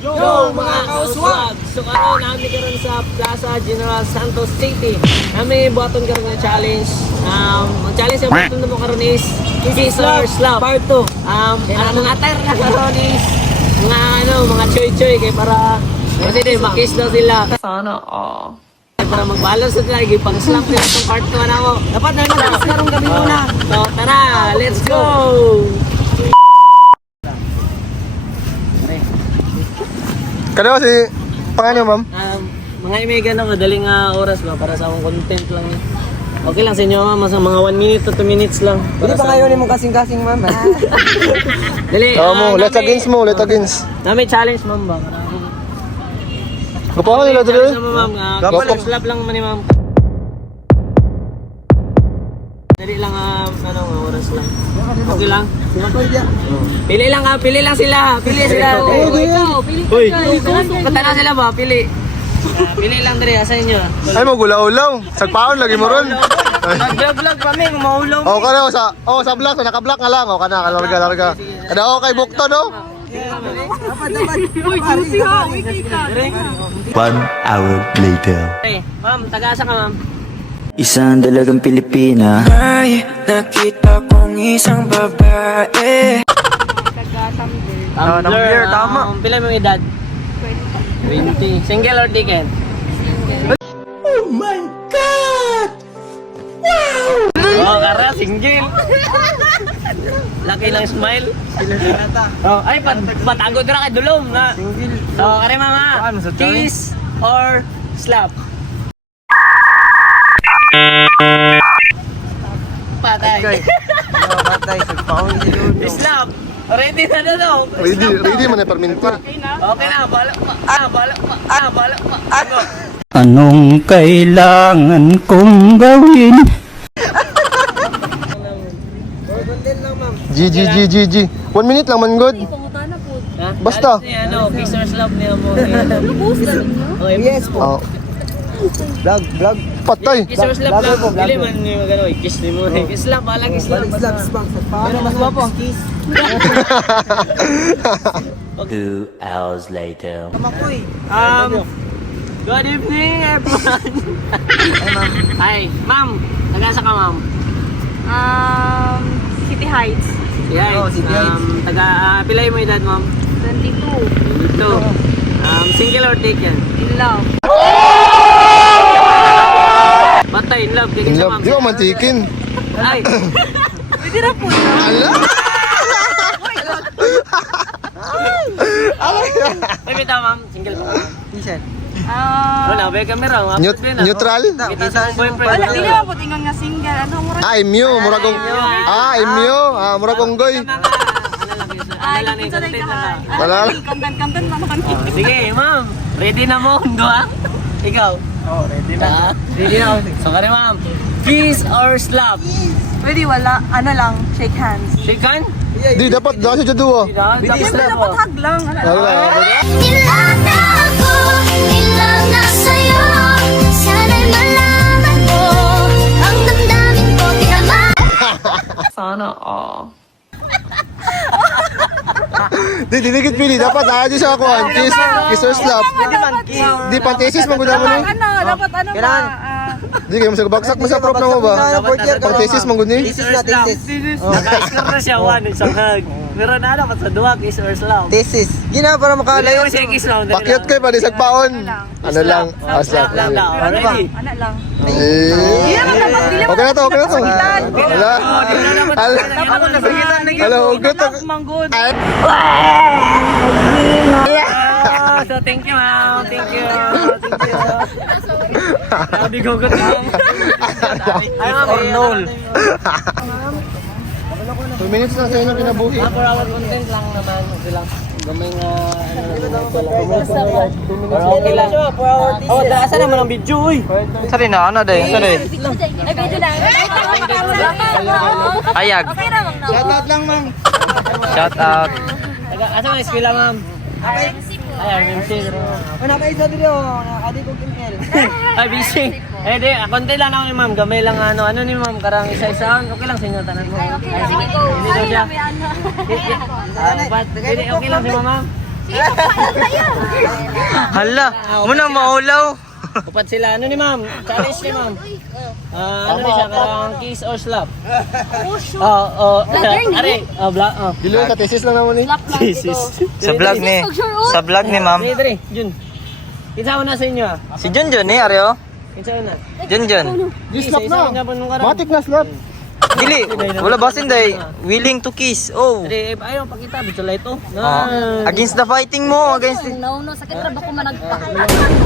Yo mga kauswag! So namin karon sa Plaza General Santos City. Namin buhaton karon nga challenge. Ang challenge sa buhaton mo karon is Kiss or Slap Part 2. Mga attire na karon is mga choy-choy kay para kasi din makiss daw sila. Sana all. Para mag-balance sila, pang-slap nila itong part 2 na ako. Dapat na naman karong gabi muna. So tara, let's go! Kano si pangalan ma'am? Mga imigan na madaling oras ba para sa akong content lang. Okay lang sa inyo ma'am, mga 1 minute to 2 minutes lang. Hindi pa ngayon mong kasing-kasing, ma'am. Dali. Tama mo, let's against mo, let's against. May challenge ma'am ba? Gupaw nila dali. Challenge mo ma'am. Kiss slap lang man ni ma'am. Dali lang oras lang. Okay lang. Pili lang sila. Pili sila. Ikaw, pili ka. Katana sila ba? Pili. Pili lang dali sa inyo. Ay mo gulaw-ulaw. Sagpaon lagi mo ron. Vlog kami, maulaw. Oh, kana sa vlog, sa naka-block nga lang. Oh, kana larga. Kada okay bukto no. 1 hour later. Hey, ma'am, taga-asa ka ma'am? Isang dalagang Pilipina. Ay, nakita kong isang babae. Tumbler, tama. Pila mo yung edad? 20. Single or ticket? Oh my God! Wow! Oh, kara, single. Laki lang smile. Oh, ay, patago ka kay Dulom na. So, kare mama, kiss or slap? Patay. Patay, sagpaon si Ludo. Slap. Ready na daw. Ready man na perminti. Okay na, bala pa. Anong kailangan kong gawin? G. 1 minute lang man good. Ha? Basta. Kiss or slap niya mo. Yes po. Oh, Vlog. patay. Kiss or slap lang. Dili man niyo gano'n. Kiss ni mo. Kiss slap, balang slap. Paano mas guwapo? Kiss. 2 hours later. Kamakoy. Good evening everyone. Hi, ma'am. Taga-asa ka ma'am? City Heights. Yeah, Oh, City Heights. Pilay mo edad ma'am? 22. Ito. Single or taken? In love. Bata in love. In love. Di ba mantikin? Ay. Pwede na po. Ala! Ay, bita ma'am. Single pa. Minsan. Wala, may camera. Neutral? Kita sa boyfriend. Wala, hindi naman po tingnan nga single. Ano, mura? Imyo, muragong. Imyo, muragong goy. Ay, Wala na yung kinsa content ka. na. Wala. Kantan mo naman. Sige, ma'am. Ready na mo? Dua? Ikaw? Oh, ready na. Ready na. So, kare ma'am. Kiss or slap? Pwede wala. Ano lang, shake hands. Shake hand? Di dapat dahil sa duwa. Kiss Siyempre slap dapat po. hug lang. Ano? Ilang na ako, ilang na sa'yo. Sana'y malaman mo ang damdamin ko tinaman. Sana all. Di dinigit pili dapat dahil sa ako. Kiss or slap. Di pantesis mo gud mo ni. Ano, dapat ano ba? Kailangan. Di kayo masagbagsak mo sa prop na mo ba? Pantesis mo gud ni. Thesis na, thesis. Naka-score na siya, one, isang hug. Pero na dapat sa duwa, kiss or slap. Thesis. Gina para Dali makalayo. mo siya kiss lang. Pakyot kayo pa di sagpaon. Ano lang? Slap lang daw. Ano ba? Ready? Ano lang. Eh. Okay na to. Wala. Ala, ugot. Manggod. Ay. So thank you ma'am. Thank you. Sabi ko gut ma'am. Ay ma'am. Arnold. 2 minutes na sa'yo na kinabuhi. For our content lang naman. Okay lang. Gamay nga. Okay lang. For our thesis. Oh, asa naman ang video uy. Sari na, ano day? Sari. Ay, video na. Ayag. Okay na, ma'am. Shoutout lang, ma'am. Shout out. Asa man eskwela ma'am? Ay, MC. Wala pa isa dito. Nakakadi ko kimel. Ay, busy. Eh, di, konti lang ako ni ma'am. Gamay lang ano ni ma'am, karang isa-isa. Okay lang sa inyo, tanan mo. Okay, sige, go. Hindi daw siya. Ano? Okay lang si ma'am. Hala, muna maulaw. Upat sila. Ano ni ma'am? Challenge ni ma'am. Ano rin siya? Karang kiss or slap? Are. Dili ka thesis lang naman eh. Sa vlog ni. Sa vlog ni ma'am. Dre, Jun. Kinsa una sa inyo ah? Si Junjun ni Aryo. Kinsa una? Junjun. Slap Isa-isa na. nga po nung karang. Matik na slap. Dili, wala basin day. Willing to kiss. Oh. Dre, ayaw pakita. Bitulay ito. Against the fighting mo, against the... No, sakit ra ba ko managpa.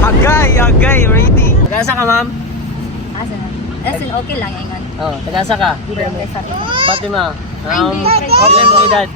Agay, ready. Tagasa ka ma'am? Asa na? Asin okay lang ingan. Tagasa ka? Barangay sa akin. Fatima. Hindi. Ilan mo edad?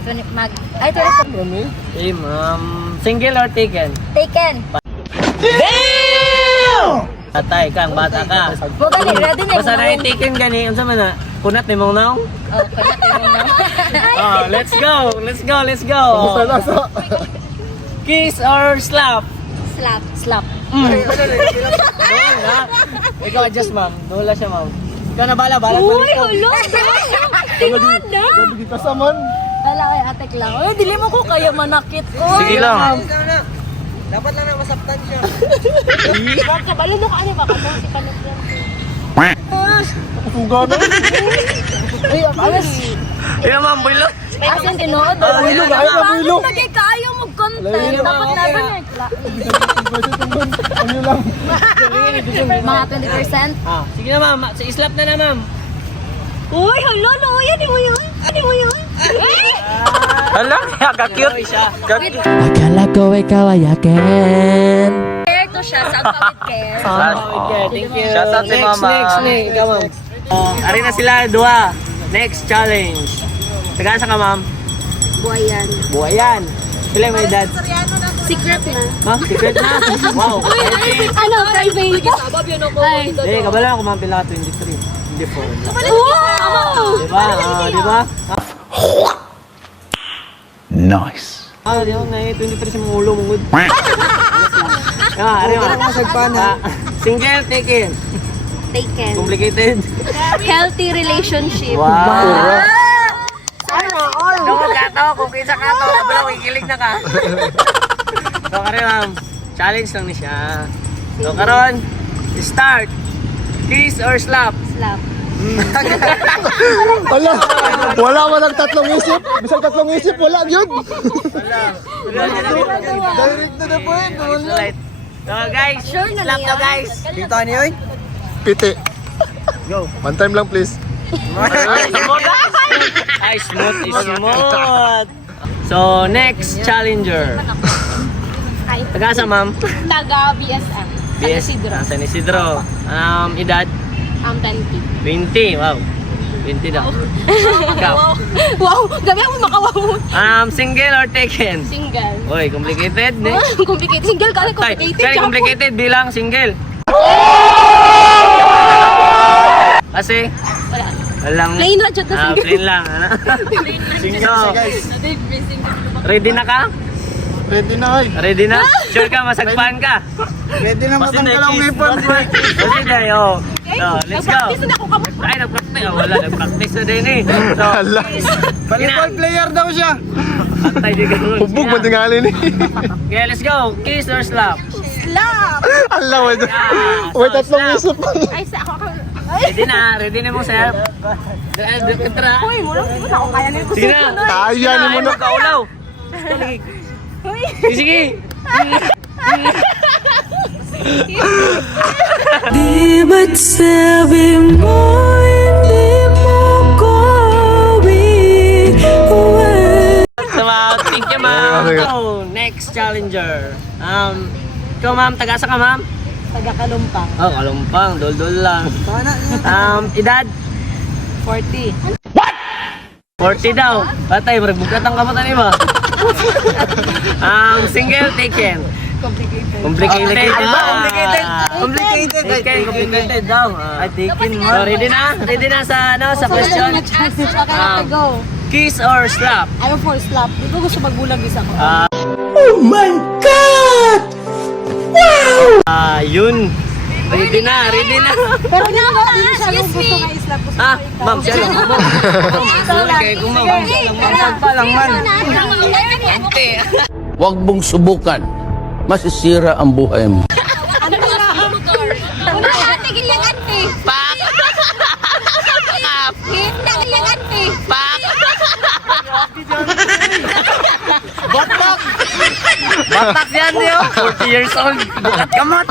So, ay, tira ko. Okay, single or taken? Taken. Atay kang bata ka. Mo gani, ready na. Basta na taken gani, unsa man na? Kunat ni mong naong? Oh, kaya tira na. Let's go. Basta lasa. Kiss or slap? Slap. Slap. Doon na. Ikaw adjust ma'am. Doon siya ma'am. Ikaw na bala ko. Uy, hulo. Tingnan na. Gabi kita sa man. Wala kay atek lang. Uy, dili mo ko kaya manakit. Sige lang. Dapat lang na masaptan siya. Wag ka balo mo ka ano ba ka si kanot lang. Suga na. Uy, alas. Ikaw ma'am, bulo. Asan tinuod? Builo, kaya na builo. Lagi kayo mo content. Dapat na ba Ano lang. mga 20%? Sige na ma'am. Islap na ma'am. Uy, hala, no, yan mo yun. Ano mo yun? Hala, ka-cute. Akala ko ikaw ay akin. Care to siya sa Pawit Care. Okay, thank you. Shout out si mama. Next. Ikaw ma'am. Ari na sila, dua. Next challenge. Tagasa ka ma'am. Buhayan. Buhayan. Sila may edad. Secret na. Ha? Secret na? Wow. Ano, private? Sabab yun ako. Ay. Kabala ako ma'am pila 23. Hindi po. Wow! Diba? Diba? Nice. Di ba? 23 sa mga ulo mong good. Ari mo. Single, taken. Taken. Complicated. Healthy relationship. Wow. Tawag ka to, kung kinsa ka to, kabala ko ikilig na ka. So karon ma'am, challenge lang ni siya. So karon, start. Kiss or slap? Slap. Wala man ang tatlong isip. Bisag tatlong isip, wala yun. Direct to the point. So guys, slap to guys. Kita niyo yun? Piti. Go. One time lang please. Ay, smooth. So next challenger. Tagasa ma'am? Taga BSM. Yes, San Isidro. Edad? 20. 20. Wow. 20 daw. Ikaw? Wow! Gabi ako makawaw. Single or taken? Single. Oy, complicated. Complicated. Single ka Ay, complicated. very complicated bilang single. Kasi? Wala. Walang... Plain lang siya to single. Plain lang. So, ready na ka? Ready na ay. Ready na? Sure ka, masagpan ka? Pwede na matanggal ang weapon. Sige, yo. So, let's go. Ay, nag-practice. Wala, nag-practice na din eh. So, Hala. volleyball player daw siya. Antay di ka. Hubog man tingali ni. Okay, let's go. Kiss or slap? Slap! Hala, wait. Wait, tatlong isip. Ay, sa ako. Ready na mo, sir. Tara. Uy, mo lang. Hindi ko na ako kaya nito. Sige na. Kaya ni mo na. Kaulaw. Sige. Di ba't sabi mo hindi mo ko iiwan? Thank you, ma'am. So, next challenger. Ikaw, ma'am. Tagasa ka, ma'am? Taga Kalumpang. Oh, kalumpang. Dol-dol lang. Edad? 40. 40 daw. Patay, magbukatan ka pa tani ba? Single, taken. Complicated. Complicated daw. Taken mo. So, ready na? Ready na sa, sa question? Okay, go. Kiss or slap? I'm for slap. Di ko gusto magbulag isa ko. Yun. Ready na. Pero hindi ko siya yung gusto nga islap. Ma'am, siya lang. Kaya kung ma'am. Pa lang man. Ante. Huwag mong subukan. Masisira ang buhay mo. Tigil yung ante. Pak! Tigil yung ante. Pak! Batak yan, yo. 40 years old. Bukat kamot.